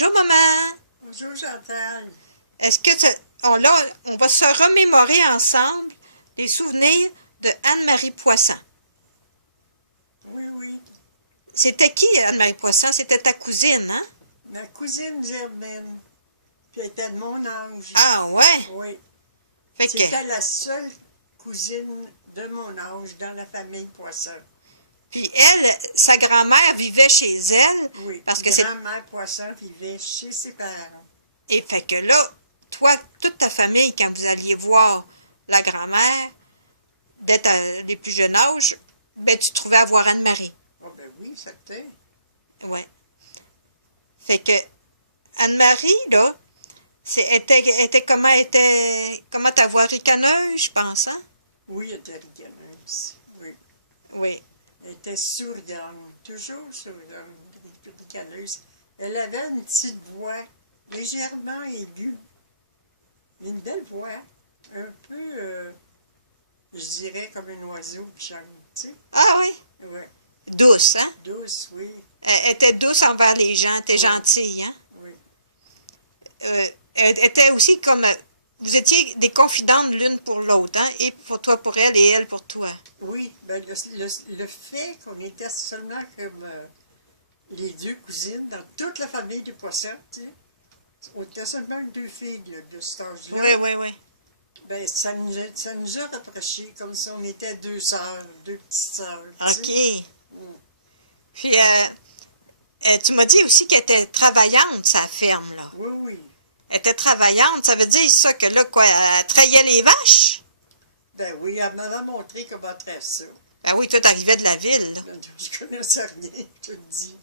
Bonjour, maman. Bonjour, Chantal. Est-ce que là, on va se remémorer ensemble les souvenirs de Anne-Marie Poisson. Oui, oui. C'était qui, Anne-Marie Poisson? C'était ta cousine, hein? Ma cousine Germaine. Puis elle était de mon âge. Ah, ouais? Oui. Fait que, C'était la seule cousine de mon âge dans la famille Poisson. puis elle, sa grand-mère vivait chez elle. Oui. Parce que c'est... Grand-mère Poisson vivait chez ses parents. Et fait que là, toi, toute ta famille, quand vous alliez voir la grand-mère, d'être les plus jeunes âges, ben tu trouvais à voir Anne-Marie. Oh, ben oui, c'était. Ouais. Fait que Anne-Marie, là, était comment ta voix ricaneuse, je pense, hein? Oui, elle était ricaneuse. Oui. Oui. Elle était souriante. Toujours souriante. Ricaneuse. Elle avait une petite voix légèrement aiguë. Une belle voix. Un peu, je dirais, comme un oiseau qui chante, tu sais. Ah oui? Oui. Douce, hein? Douce, oui. Elle était douce envers les gens, elle était gentille, hein? Oui. Elle était aussi comme... vous étiez des confidentes l'une pour l'autre, hein? Et pour toi pour elle et elle pour toi. Oui, ben le fait qu'on était seulement comme les deux cousines dans toute la famille de Poisson, tu sais, on était seulement deux filles là, de cet âge-là. Oui, oui, oui. Ben, ça nous a rapprochés comme si on était deux sœurs, deux petites sœurs. Tu OK. sais. Puis, tu m'as dit aussi qu'elle était travaillante, sa ferme, là. Oui, oui. Elle était travaillante, ça veut dire ça que là, quoi, elle trayait les vaches? Ben oui, elle m'avait montré comment traire ça. Ben oui, toi, t'arrivais de la ville, là. Ben, je connaissais rien, je te le dis.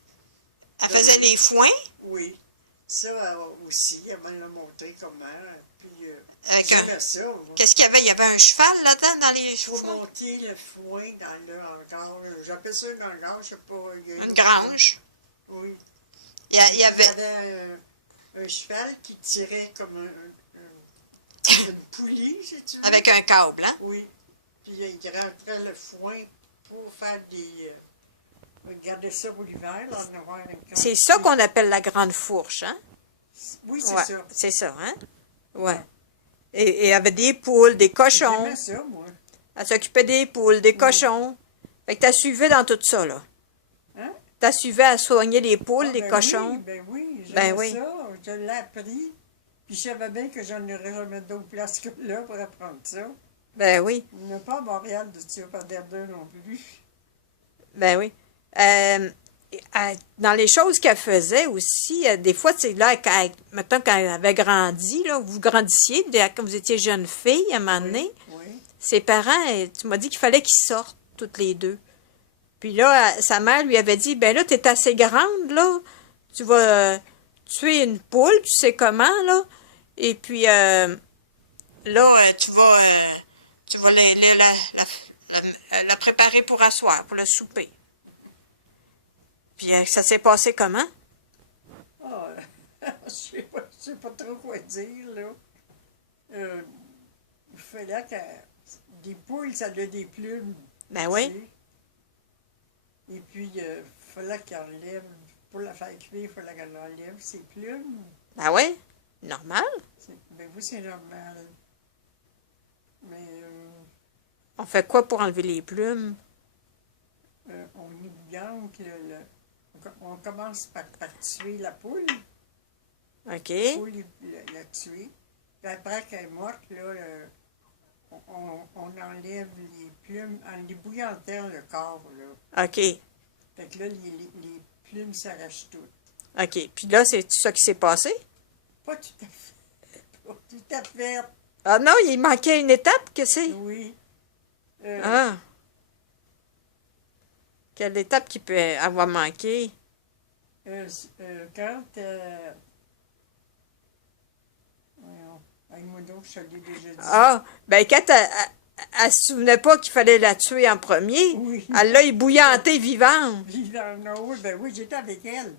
Elle faisait les foins. Oui. Ça aussi, elle m'a montré comment. Puis, Avec j'aimais ça. Moi. Qu'est-ce qu'il y avait? Il y avait un cheval là-dedans dans les Il faut foins? monter le foin dans le hangar. J'appelle ça un hangar, je sais pas. Il y a Une grange. Oui. Il y Il y avait... avait un cheval qui tirait comme une poulie, si tu veux. Avec un câble, hein? Oui. Puis il rentrait le foin pour faire des... garder ça pour l'hiver, là, en avoir un grand C'est ça poulie. qu'on appelle la grande fourche, hein? Oui, c'est Ouais, ça. c'est ça, hein? Ouais. Et il y avait des poules, des cochons. J'aimais ça, moi. Elle s'occupait des poules, des cochons. Fait que t'as suivi dans tout ça, là. Hein? T'as suivi à soigner les poules, Ah, les ben cochons. oui, j'aimais Ben oui. ça. Je l'ai appris. Puis je savais bien que j'en aurais jamais d'autres places que là pour apprendre ça. Ben oui, On n'a pas à Montréal de tir par d'Erdun non plus. ben oui. Dans les choses qu'elle faisait aussi, des fois, c'est là, mettons, quand elle avait grandi, là, vous grandissiez, quand vous étiez jeune fille, à un moment donné, Oui. ses parents, tu m'as dit qu'il fallait qu'ils sortent, toutes les deux. Puis là, sa mère lui avait dit, ben là, t'es assez grande, là, tu vas tuer une poule, tu sais comment, là, et puis là, tu vas la préparer pour asseoir, pour le souper. Puis ça s'est passé comment? Ah, je sais pas trop quoi dire, là. Il fallait que... Des poules, ça a des plumes. Ben tu oui. sais. Et puis, il fallait qu'elle enlève... Pour la faire cuire, il fallait qu'elle enlève ses plumes. Ben oui, normal. Ben oui, c'est normal. Mais On fait quoi pour enlever les plumes? on ébouillante, on commence par tuer la poule. OK. Il faut la tuer. Puis après qu'elle est morte, là, on enlève les plumes en ébouillantant le corps. Là. OK. Fait que là, les plumes s'arrachent toutes. OK. Puis là, c'est ça qui s'est passé? Pas tout à fait. Pas tout à fait. Ah non, il manquait une étape, que c'est? Oui. Ah. Quelle étape qui peut avoir manqué? Quand... voyons, moi donc, je te l'ai déjà dit. Ah, ben quand elle se souvenait pas qu'il fallait la tuer en premier, Oui. elle l'a ébouillantée vivante. Puis oui, ben oui, j'étais avec elle.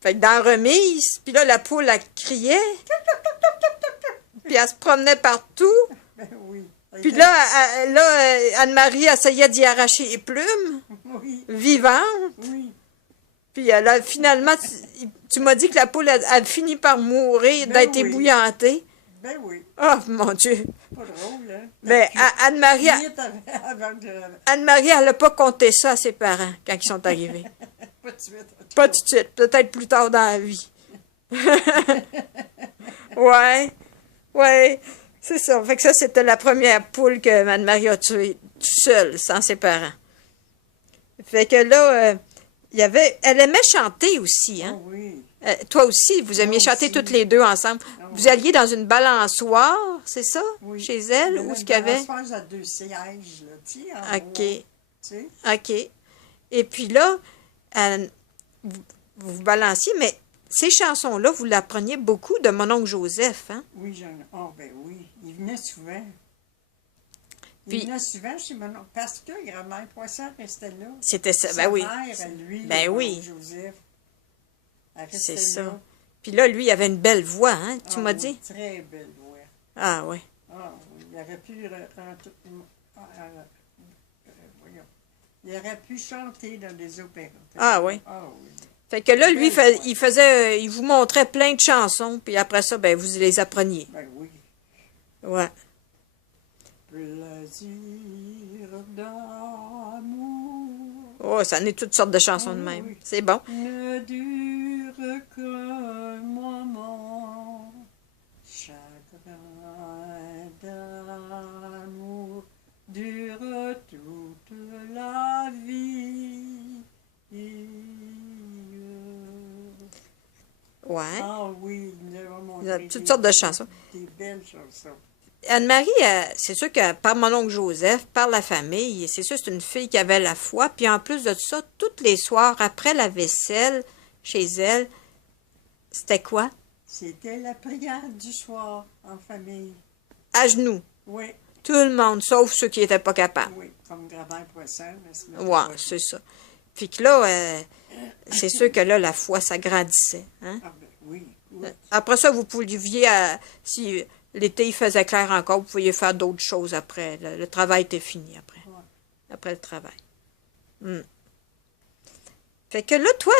Fait que dans la remise, puis là, la poule, elle criait. Puis elle se promenait partout. Ben oui. Puis là, Anne-Marie essayait d'y arracher les plumes, Oui, vivantes. oui. Puis là, finalement, tu m'as dit que la poule a fini par mourir, Ben d'être oui. ébouillantée. Ben oui, Oh, mon Dieu! pas drôle, hein? Mais Anne-Marie, Vite avant de... Anne-Marie, elle n'a pas compté ça à ses parents quand ils sont arrivés. Pas de suite. en tout Pas cas. tout de suite, peut-être plus tard dans la vie. Ouais, ouais, c'est ça. Fait que ça, c'était la première poule que Anne-Marie a tuée, toute seule, sans ses parents. Fait que là, elle aimait chanter aussi, Ah hein? oui. Toi aussi, vous aimiez Moi chanter aussi. toutes les deux ensemble. Ah Vous ouais. alliez dans une balançoire, c'est ça? Oui. Chez elle, Il où y ce qu'il y avait? une balançoire à 2 sièges, là, tu sais, en OK, bois, tu sais. OK. Et puis là, vous vous balanciez, mais ces chansons-là, vous l'appreniez beaucoup de mon oncle Joseph, hein? Oui, oh, ben oui. Il venait souvent. Puis- Il venait souvent chez mon oncle, parce que grand-mère Poisson restait là. C'était ça, Sa ben oui. mère, à lui, Ben mon oui. oncle Joseph. Elle C'est restait ça. là. Puis là, lui, il avait une belle voix, hein? Tu Ah m'as oui, dit? Très belle voix. Ah, oui. Ah oui, il aurait pu voyons. Il aurait pu chanter dans des opéras. Ah oui. Ah oui. Fait que là, lui, Belle voix. il vous montrait plein de chansons, puis après ça, ben, vous les appreniez. Ben oui. Ouais. Plaisir d'amour Oh, ça en est toutes sortes de chansons de Ah, même. oui. C'est bon. ne dure qu'un moment. Chagrin d'amour dure toute la vie. Ouais. Ah oui, il nous a montré Il y a toutes des- sortes de chansons. Des belles chansons. Anne-Marie, c'est sûr que par mon oncle Joseph, par la famille, c'est sûr que c'est une fille qui avait la foi. Puis en plus de ça, tous les soirs, après la vaisselle, chez elle, c'était quoi? C'était la prière du soir en famille. À genoux. Oui, Tout le monde, sauf ceux qui n'étaient pas capables. oui, comme grand-mère Poisson. elle se mettait Ouais, pas- c'est ça. Puis que là, c'est sûr que là, la foi s'agrandissait. Hein? Ah ben oui, oui. Après ça, vous pouviez, si l'été il faisait clair encore, vous pouviez faire d'autres choses après. Le travail était fini après. Ouais. Après le travail. Hmm. Fait que là, toi,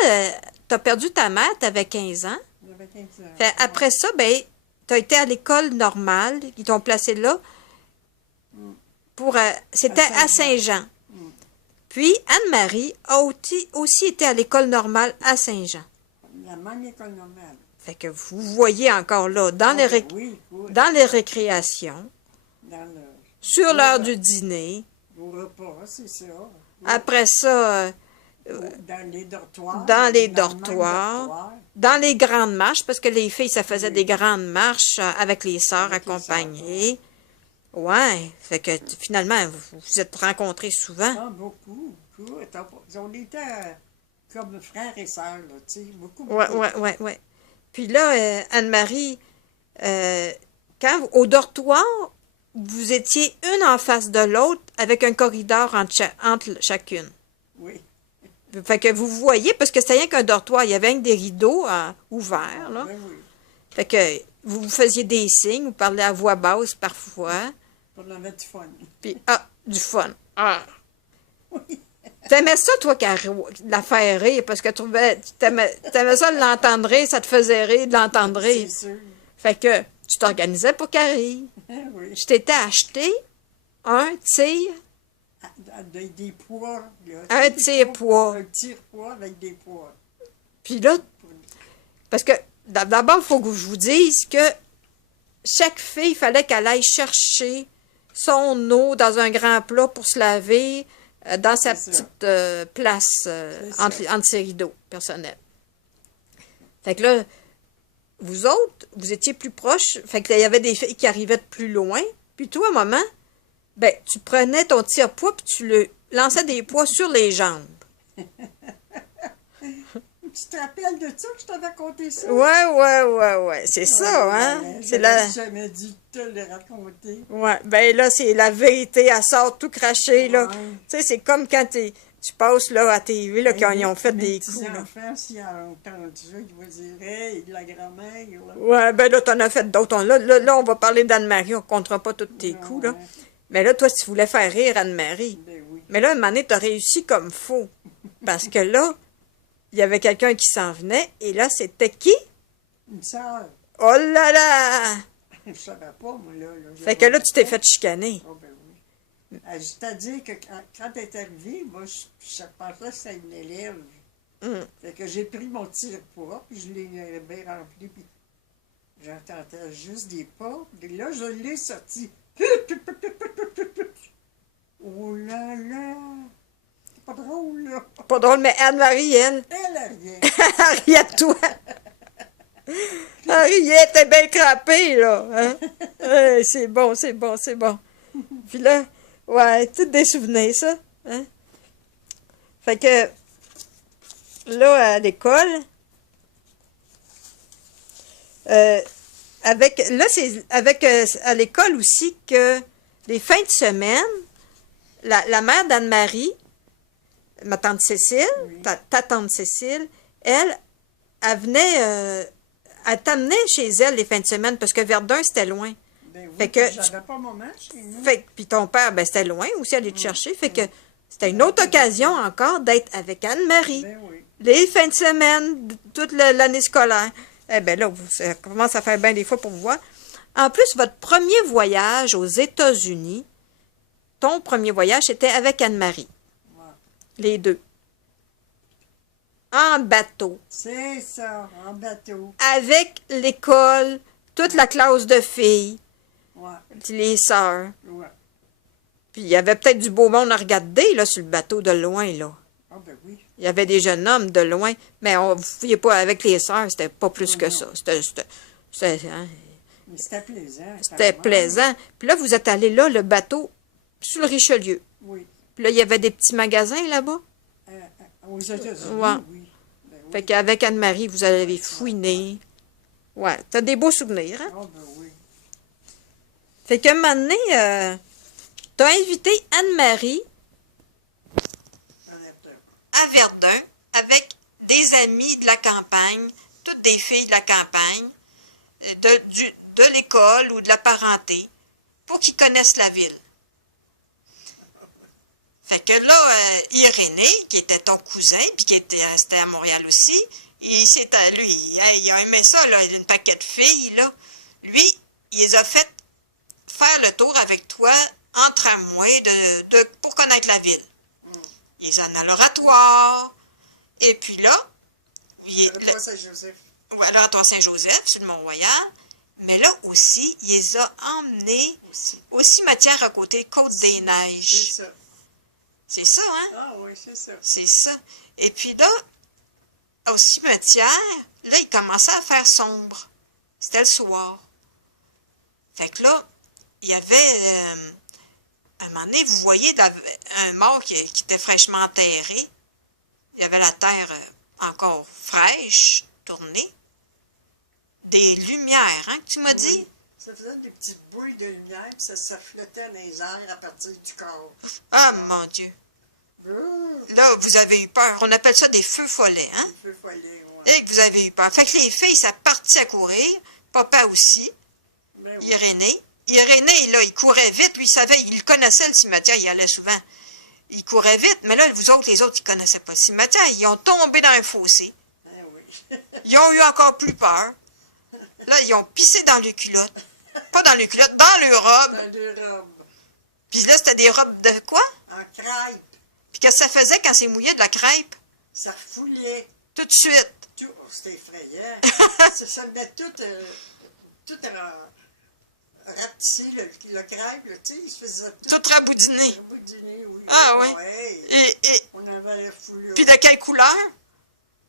t'as perdu ta mère, t'avais 15 ans. J'avais 15 ans. Fait après ça, ben, t'as été à l'école normale. Ils t'ont placé là. Pour, c'était à Saint-Jean. Puis, Anne-Marie a aussi été à l'école normale à Saint-Jean. La même école normale. Fait que vous voyez encore là, dans, Ah les, ben oui, oui, dans les récréations, dans le, sur l'heure du dîner. au repas, c'est ça. Oui. Après ça, Dans les dortoirs. dans les le même dortoirs. dortoir. dans les grandes marches, parce que les filles, ça faisait Oui. des grandes marches avec les sœurs Avec les accompagnées. Ouais, fait que finalement, vous vous êtes rencontrés souvent. Ah, beaucoup, beaucoup. On était comme frères et sœurs, là, tu sais, beaucoup, Ouais, beaucoup. ouais. Puis là, Anne-Marie, au dortoir, vous étiez une en face de l'autre avec un corridor entre chacune. Oui. Fait que vous voyez, parce que c'était rien qu'un dortoir, il y avait rien que des rideaux ouverts, là. Ben oui, Fait que vous vous faisiez des signes, vous parlez à voix basse parfois. on avait du fun. Puis, du fun. Ah. T'aimais ça, toi, la faire rire, parce que t'aimais ça de l'entendre rire, ça te faisait rire de l'entendre C'est rire. sûr. Fait que tu t'organisais pour qu'elle rie. Oui. Je t'étais acheté un tir, Avec des poids. Là. Un tire-poids. Un tire-poids avec des poids. puis là, parce que d'abord, il faut que je vous dise que chaque fille, il fallait qu'elle aille chercher son eau dans un grand plat pour se laver dans sa C'est ça. petite place ça. entre ses rideaux personnels. Fait que là, vous autres, vous étiez plus proches. Fait que là, il y avait des filles qui arrivaient de plus loin. Puis toi, à un moment, ben, tu prenais ton tire-poids puis tu le lançais des poids sur les jambes. Tu te rappelles de ça que je t'avais conté ça? Ouais. C'est ça, hein? C'est la... J'avais jamais dû te le raconter. Ouais, ben là, c'est la vérité, elle sort tout crachée, là. Ouais. Tu sais, c'est comme quand tu passes, là, à TV, là, quand ils ont fait des coups, Mes là. enfants, s'ils ont entendu ça, ils vont dire « Hey, de la grand-mère, là. » Ouais, ben là, t'en as fait d'autres. Là, on va parler d'Anne-Marie, on comptera pas tous tes Non, coups, là. ouais. Mais là, toi, tu voulais faire rire Anne-Marie. Ben oui. Mais là, un moment donné, t'as réussi comme faux. Parce que là, il y avait quelqu'un qui s'en venait, et là, c'était qui? Une sœur. Oh là là! Je savais pas, moi, là. Fait que là, tu t'es fait chicaner. Oh, ben oui. C'est-à-dire que quand elle est arrivée, moi, je pensais que c'était une élève. Fait que j'ai pris mon tire-poids, puis je l'ai bien rempli, puis j'entendais juste des pas. Et là, je l'ai sorti. Oh là là! C'est pas drôle, là. Pas drôle, mais Anne-Marie, elle, Elle a rien. elle riait de toi. Elle riait, elle était bien crampée, là. Hein? C'est bon, c'est bon, c'est bon. Puis là, ouais, tous des souvenirs, ça. Hein? Fait que, là, à l'école, c'est avec à l'école aussi que les fins de semaine, la mère d'Anne-Marie, ma tante Cécile, Oui. ta tante Cécile, elle venait, elle t'amenait chez elle les fins de semaine parce que Verdun, c'était loin. Ben oui, Fait que- j'avais pas moment chez nous. Fait que- puis ton père, ben c'était loin aussi aller te chercher. Fait que c'était une autre occasion encore d'être avec Anne-Marie. Ben oui. Les fins de semaine, toute l'année scolaire. Eh bien là, ça commence à faire bien des fois pour vous voir. En plus, votre premier voyage aux États-Unis, ton premier voyage, c'était avec Anne-Marie. Ouais. Les deux. En bateau. C'est ça, en bateau. Avec l'école, toute la classe de filles, Ouais, les sœurs. ouais. Puis il y avait peut-être du beau monde à regarder, là, sur le bateau de loin, là. Ah ben oui. Il y avait des jeunes hommes de loin, mais on ne fouillait pas avec les sœurs, c'était pas plus que non. ça. Hein, Mais c'était plaisant. c'était quand même. plaisant. Puis là, vous êtes allé là, le bateau, sur le Richelieu. Oui. Puis là, il y avait des petits magasins là-bas. Aux États-Unis, Ouais. oui. Ben oui. Fait qu'avec Anne-Marie, vous avez fouiné. Ouais, t'as des beaux souvenirs, hein? Ah ben oui. Fait qu'un moment donné, t'as invité Anne-Marie à Verdun avec des amis de la campagne, toutes des filles de la campagne, de l'école ou de la parenté, pour qu'ils connaissent la ville. Fait que là, Irénée, qui était ton cousin, puis qui était resté à Montréal aussi, il a aimé ça, là, une paquet de filles, là. Lui, il les a fait faire le tour avec toi en tramway pour connaître la ville. Ils en à l'oratoire. Et puis là, Saint-Joseph. ouais, l'oratoire Saint-Joseph, sur le Mont-Royal. Mais là aussi, il les a emmenés au cimetière à côté, Côte-des-Neiges. C'est ça. C'est ça, hein? Ah oui, c'est ça. C'est ça. Et puis là, au cimetière, là, il commençait à faire sombre. C'était le soir. Fait que là, il y avait, un moment donné, vous voyez un mort qui était fraîchement enterré. Il y avait la terre encore fraîche, tournée. Des lumières, hein, que tu m'as dit? Oui. Ça faisait des petites bouilles de lumière, puis ça flottait dans les airs à partir du corps. Ah, mon Dieu. Le Là, vous avez eu peur. On appelle ça des feux follets, hein? feu follet, ouais. Et que vous avez eu peur. Fait que les filles, ça partit à courir. Papa aussi. Mais oui. Irénée, là, il courait vite. Lui, il savait, il connaissait le cimetière. Il y allait souvent. Il courait vite. Mais là, vous autres, les autres, ils connaissaient pas le cimetière. Ils ont tombé dans un fossé. Ah oui. Ils ont eu encore plus peur. Là, ils ont pissé dans les culottes. Pas dans les culottes, dans leurs robes. Dans deux robes. Puis là, c'était des robes de quoi? En crêpe. Puis qu'est-ce que ça faisait quand c'est mouillé de la crêpe? Ça refoulait. Tout de suite. Tout. Oh, c'était effrayant. ça le met tout rapetissé, le crêpe, là, tu sais, il se faisait Tout raboudiné. raboudiné, oui. Ah oui. Ouais. Et On avait la foulure. puis de quelle couleur?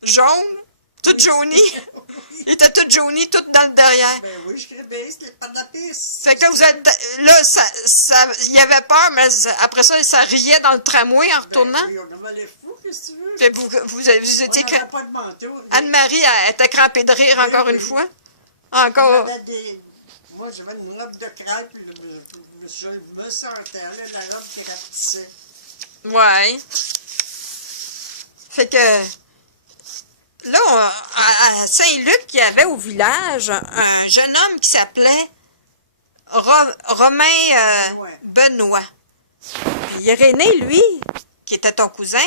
Jaune? Tout jauni? Oui. Il était tout jauni, tout dans le derrière. Ben oui, je crébais, c'était pas de la piste. Fait que là, vous êtes. Là, il avait peur, mais après ça, ça riait dans le tramway en retournant. Ben oui, on avait les fous, qu'est-ce que tu veux? Puis vous étiez. On n'avait pas de manteau. Anne-Marie, elle était crampée de rire encore Oui, une oui. fois. On Encore. avait Moi, j'avais une robe de crêpe, puis je me sentais, là, la robe qui rapetissait. Ouais. Fait que. Là, à Saint-Luc, il y avait au village un jeune homme qui s'appelait Romain Ouais. Benoît. Puis Irénée, lui, qui était ton cousin,